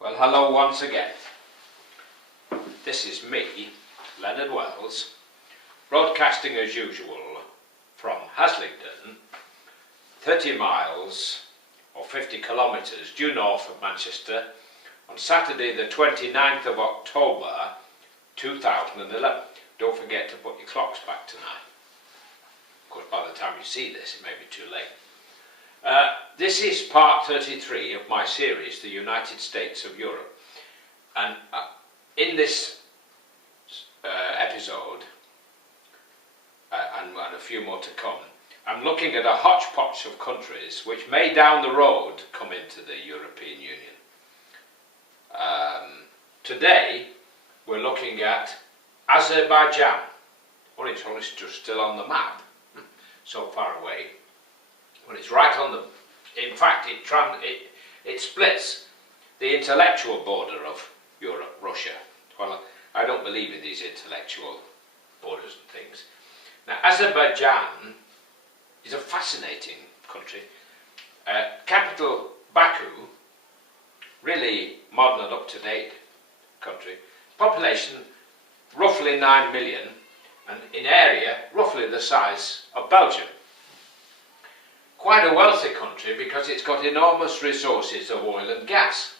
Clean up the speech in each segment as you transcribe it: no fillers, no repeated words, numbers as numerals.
Well, hello once again. This is me, Leonard, broadcasting as usual from HASLINGDEN, 30 miles or 50 kilometres due north of Manchester, on Saturday the 29th of October 2011. Don't forget to put your clocks back tonight. Of course, by the time you see this, it may be too late. This is part 33 of my series, The United States of Europe. And in this episode, and a few more to come, I'm looking at a hodgepodge of countries which may down the road come into the European Union. Today, we're looking at Azerbaijan. Well, it's only just still on the map, so far away. Well, it's right on the... In fact, it splits the intellectual border of Europe, Russia. Well, I don't believe in these intellectual borders and things. Now, Azerbaijan is a fascinating country. Capital Baku, really modern and up-to-date country. Population roughly 9 million, and in area roughly the size of Belgium. Quite a wealthy country because it's got enormous resources of oil and gas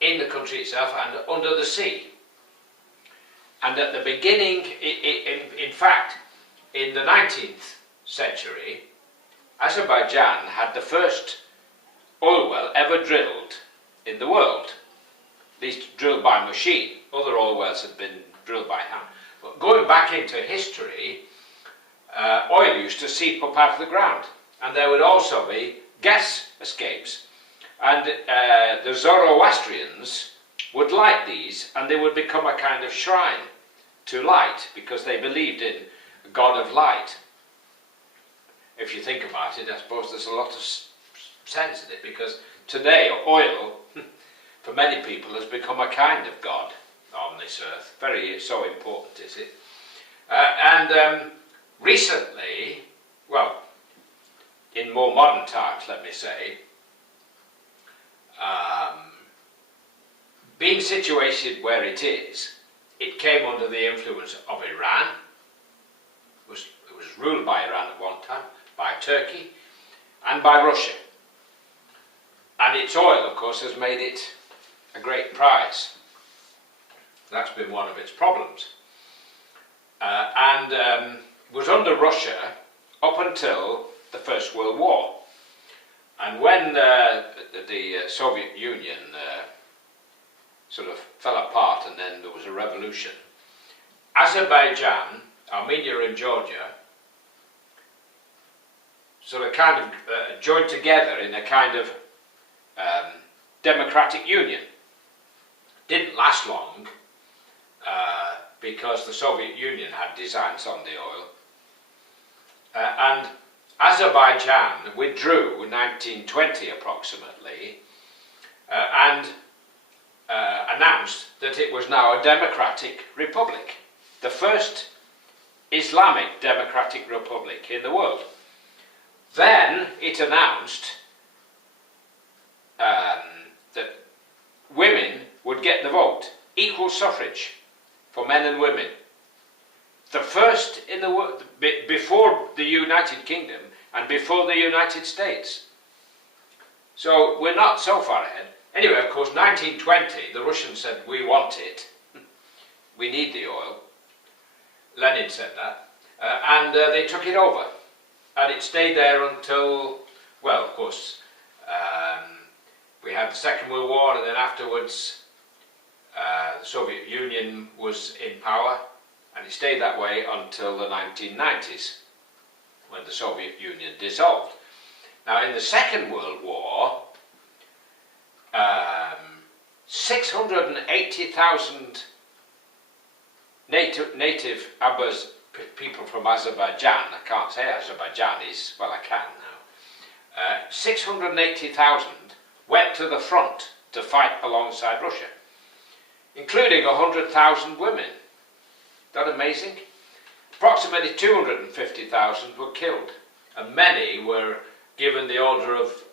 in the country itself and under the sea. And at the beginning, in fact, in the 19th century, Azerbaijan had the first oil well ever drilled in the world, at least drilled by machine. Other oil wells had been drilled by hand. But going back into history, oil used to seep up out of the ground, and there would also be gas escapes, and the Zoroastrians would light these, and they would become a kind of shrine to light because they believed in a god of light. If you think about it, I suppose there's a lot of sense in it, because today oil for many people has become a kind of god on this earth. So important is it. Recently, well, in more modern times, let me say, being situated where it is, it came under the influence of Iran. It was ruled by Iran at one time, by Turkey, and by Russia. And its oil, of course, has made it a great prize. That's been one of its problems. Was under Russia up until the First World War. And when the Soviet Union sort of fell apart and then there was a revolution, Azerbaijan, Armenia and Georgia sort of kind of joined together in a kind of democratic union. Didn't last long because the Soviet Union had designs on the oil. And Azerbaijan withdrew in 1920 approximately and announced that it was now a democratic republic, the first Islamic democratic republic in the world. Then it announced that women would get the vote, equal suffrage for men and women. The first in the world, before the United Kingdom and before the United States. So we're not so far ahead. Anyway, of course, 1920, the Russians said, we want it. We need the oil. Lenin said that. And they took it over. And it stayed there until, well, of course, we had the Second World War, and then afterwards the Soviet Union was in power. And it stayed that way until the 1990s, when the Soviet Union dissolved. Now, in the Second World War, 680,000 native people from Azerbaijan, I can't say Azerbaijanis, well I can now, 680,000 went to the front to fight alongside Russia, including 100,000 women. Isn't that amazing? Approximately 250,000 were killed, and many were given the order of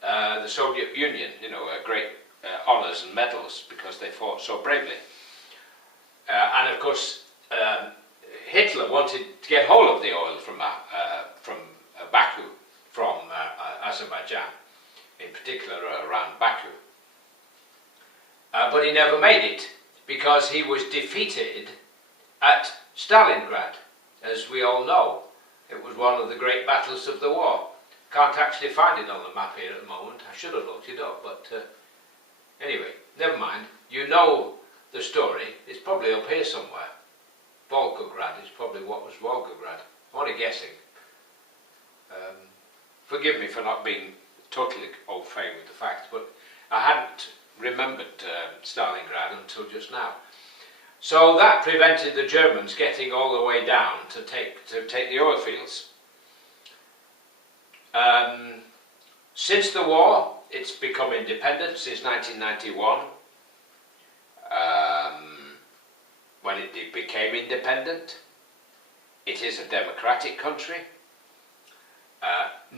the Soviet Union, great honours and medals because they fought so bravely. And of course, Hitler wanted to get hold of the oil from Baku, from Azerbaijan, in particular around Baku. But he never made it because he was defeated at Stalingrad, as we all know. It was one of the great battles of the war. Can't actually find it on the map here at the moment. I should have looked it up, but anyway, never mind. You know the story. It's probably up here somewhere. Volgograd is probably what was Volgograd. I'm only guessing. Forgive me for not being totally au fait with the facts, but I hadn't remembered Stalingrad until just now. So that prevented the Germans getting all the way down to take the oil fields. Since the war, it's become independent since 1991. When it became independent, it is a democratic country.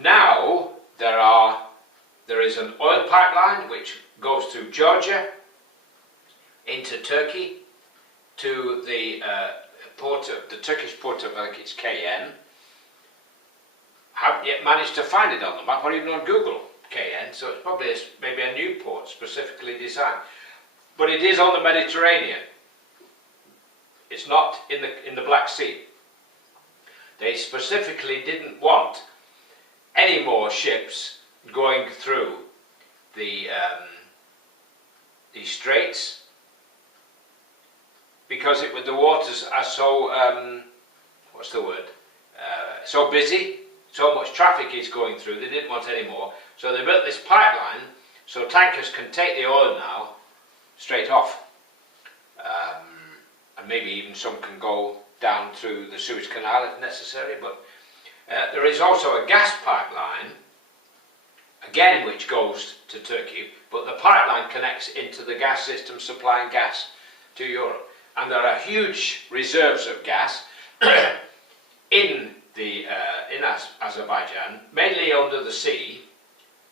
Now there is an oil pipeline which goes through Georgia into Turkey to the Turkish port of, I think it's KN. Haven't yet managed to find it on the map or even on Google, KN, so it's probably maybe a new port specifically designed. But it is on the Mediterranean. It's not in the Black Sea. They specifically didn't want any more ships going through these straits because the waters are so so busy, so much traffic is going through. They didn't want any more, so they built this pipeline so tankers can take the oil now straight off, and maybe even some can go down through the Suez Canal if necessary. But there is also a gas pipeline, again, which goes to Turkey, but the pipeline connects into the gas system supplying gas to Europe. And there are huge reserves of gas in Azerbaijan, mainly under the sea,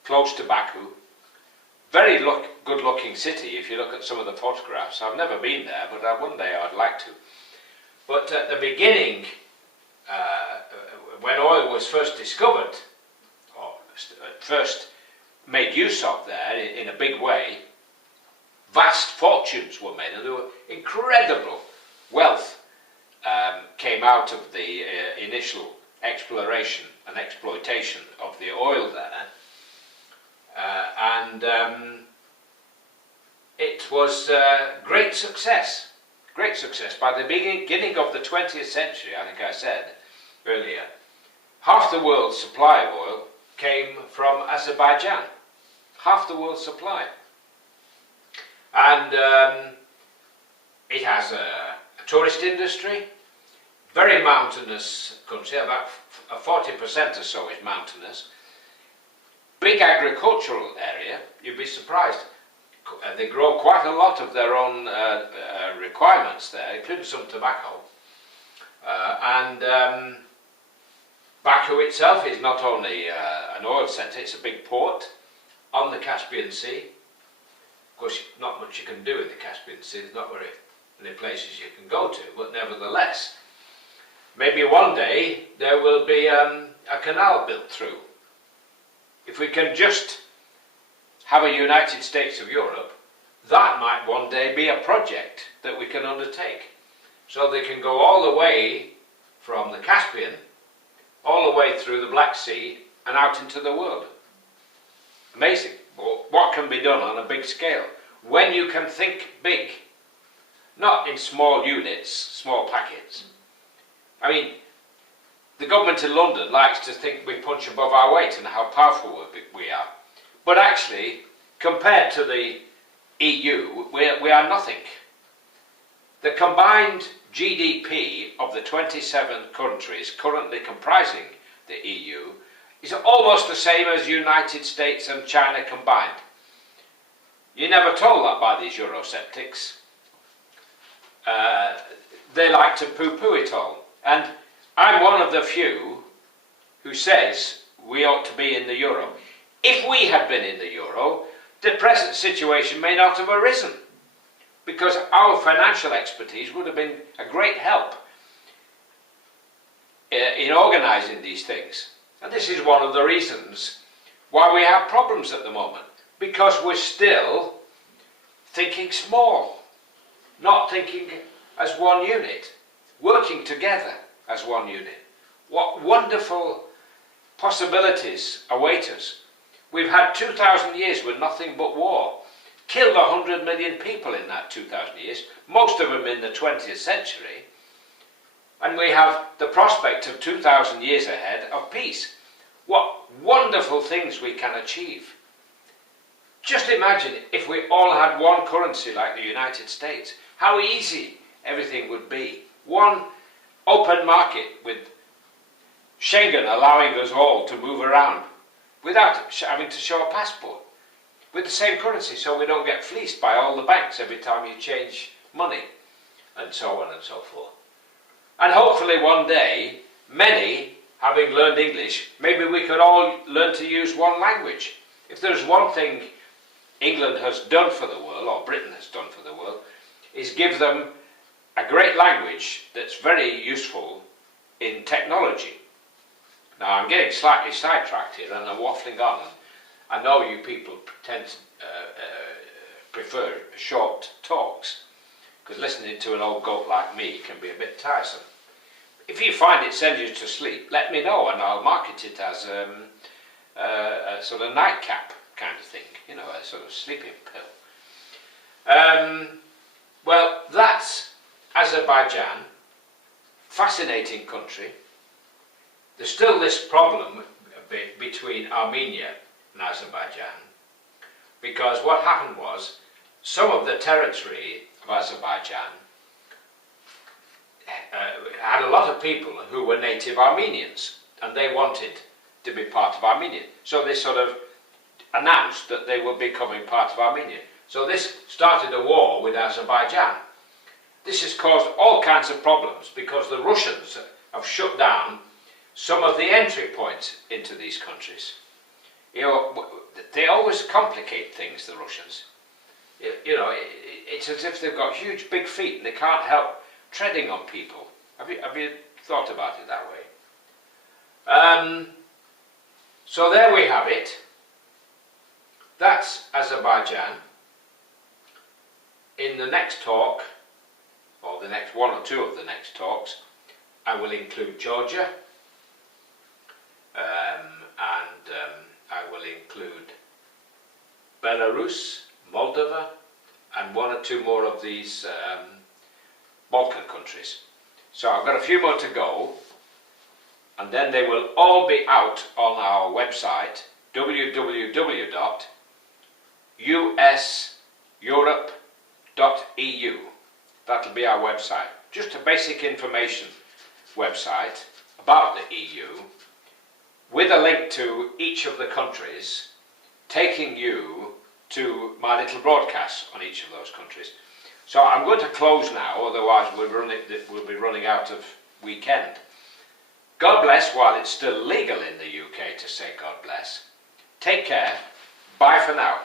close to Baku. Very good-looking city if you look at some of the photographs. I've never been there, but one day I'd like to. But at the beginning, when oil was first discovered, or first made use of there in a big way, vast fortunes were made, and there were incredible wealth came out of the initial exploration and exploitation of the oil there. It was great success. Great success. By the beginning of the 20th century, I think I said earlier, half the world's supply of oil came from Azerbaijan. Half the world's supply. And it has a tourist industry, very mountainous country, about 40% or so is mountainous. Big agricultural area, you'd be surprised. They grow quite a lot of their own requirements there, including some tobacco. Baku itself is not only an oil centre, it's a big port on the Caspian Sea. Of course, not much you can do in the Caspian Sea, there's not very many places you can go to, but nevertheless, maybe one day there will be a canal built through. If we can just have a United States of Europe, that might one day be a project that we can undertake. So they can go all the way from the Caspian, all the way through the Black Sea and out into the world. Amazing. What can be done on a big scale? When you can think big, not in small units, small packets. I mean, the government in London likes to think we punch above our weight and how powerful we are. But actually, compared to the EU, we are nothing. The combined GDP of the 27 countries currently comprising the EU is almost the same as the United States and China combined. You're never told that by these Eurosceptics. They like to poo-poo it all. And I'm one of the few who says we ought to be in the euro. If we had been in the euro, the present situation may not have arisen, because our financial expertise would have been a great help in organising these things. And this is one of the reasons why we have problems at the moment, because we're still thinking small, not thinking as one unit, working together as one unit. What wonderful possibilities await us. We've had 2,000 years with nothing but war, killed 100 million people in that 2,000 years, most of them in the 20th century, and we have the prospect of 2,000 years ahead of peace. What wonderful things we can achieve. Just imagine if we all had one currency like the United States, how easy everything would be. One open market with Schengen allowing us all to move around without having to show a passport, with the same currency, so we don't get fleeced by all the banks every time you change money, and so on and so forth. And hopefully one day, many, having learned English, maybe we could all learn to use one language. If there's one thing England has done for the world, or Britain has done for the world, is give them a great language that's very useful in technology. Now, I'm getting slightly sidetracked here and I'm waffling on. I know you people prefer short talks, because listening to an old goat like me can be a bit tiresome. If you find it sends you to sleep, let me know and I'll market it as a sort of nightcap kind of thing, you know, a sort of sleeping pill. Well, that's Azerbaijan, fascinating country. There's still this problem between Armenia and Azerbaijan, because what happened was some of the territory of Azerbaijan had a lot of people who were native Armenians, and they wanted to be part of Armenia. So they sort of announced that they were becoming part of Armenia. So this started a war with Azerbaijan. This has caused all kinds of problems, because the Russians have shut down some of the entry points into these countries. You know, they always complicate things, the Russians. You know, it's as if they've got huge big feet and they can't help treading on people. Have you thought about it that way? So there we have it. That's Azerbaijan. In the next talk, or the next one or two of the next talks, I will include Georgia, and I will include Belarus, Moldova, and one or two more of these Balkan countries. So I've got a few more to go, and then they will all be out on our website, www.useurope.eu. That'll be our website. Just a basic information website about the EU, with a link to each of the countries, taking you to my little broadcasts on each of those countries. So I'm going to close now, otherwise we'll be running out of weekend. God bless while it's still legal in the UK to say God bless. Take care. Bye for now.